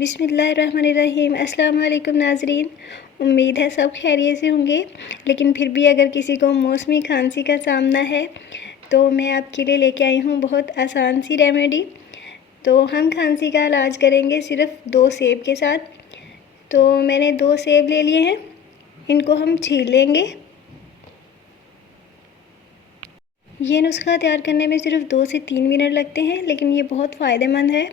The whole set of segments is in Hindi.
बिस्मिल्लाहिर्रहमानिर्रहीम। अस्सलाम वालेकुम नाज़रीन। उम्मीद है सब खैरियत से होंगे, लेकिन फिर भी अगर किसी को मौसमी खांसी का सामना है तो मैं आपके लिए लेके आई हूँ बहुत आसान सी रेमेडी। तो हम खांसी का इलाज करेंगे सिर्फ 2 सेब के साथ। तो मैंने 2 सेब ले लिए हैं, इनको हम छील लेंगे। ये नुस्खा तैयार करने में सिर्फ 2 से 3 मिनट लगते हैं, लेकिन ये बहुत फ़ायदेमंद है।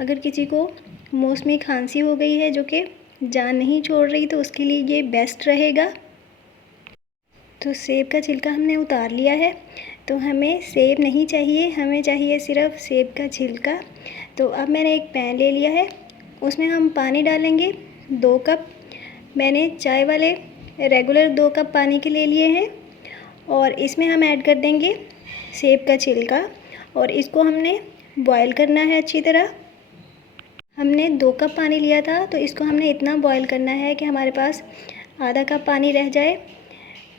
अगर किसी को मौसमी खांसी हो गई है जो कि जान नहीं छोड़ रही, तो उसके लिए ये बेस्ट रहेगा। तो सेब का छिलका हमने उतार लिया है, तो हमें सेब नहीं चाहिए, हमें चाहिए सिर्फ सेब का छिलका। तो अब मैंने एक पैन ले लिया है, उसमें हम पानी डालेंगे 2 कप। मैंने चाय वाले रेगुलर 2 कप पानी के ले लिए हैं, और इसमें हम ऐड कर देंगे सेब का छिलका, और इसको हमने बॉईल करना है अच्छी तरह। हमने 2 कप पानी लिया था, तो इसको हमने इतना बॉईल करना है कि हमारे पास आधा कप पानी रह जाए।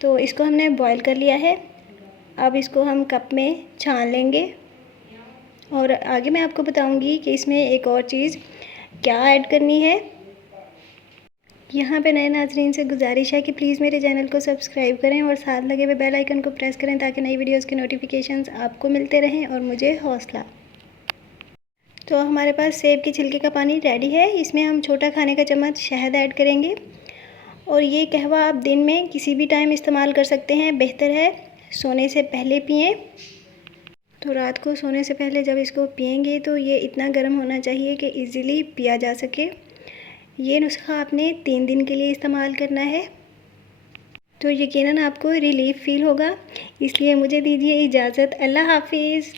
तो इसको हमने बॉईल कर लिया है। अब इसको हम कप में छान लेंगे, और आगे मैं आपको बताऊंगी कि इसमें एक और चीज़ क्या ऐड करनी है। यहाँ पे नए नाज़रीन से गुजारिश है कि प्लीज़ मेरे चैनल को सब्सक्राइब करें और साथ लगे हुए बेल आइकन को प्रेस करें, ताकि नई वीडियोज़ के नोटिफिकेशंस आपको मिलते रहें और मुझे हौसला। तो हमारे पास सेब के छिलके का पानी रेडी है। इसमें हम छोटा खाने का चम्मच शहद ऐड करेंगे, और ये कहवा आप दिन में किसी भी टाइम इस्तेमाल कर सकते हैं। बेहतर है सोने से पहले पिएं। तो रात को सोने से पहले जब इसको पिएंगे तो ये इतना गर्म होना चाहिए कि इजीली पिया जा सके। ये नुस्खा आपने 3 दिन के लिए इस्तेमाल करना है, तो यकीनन आपको रिलीफ फील होगा। इसलिए मुझे दीजिए इजाज़त। अल्लाह हाफिज़।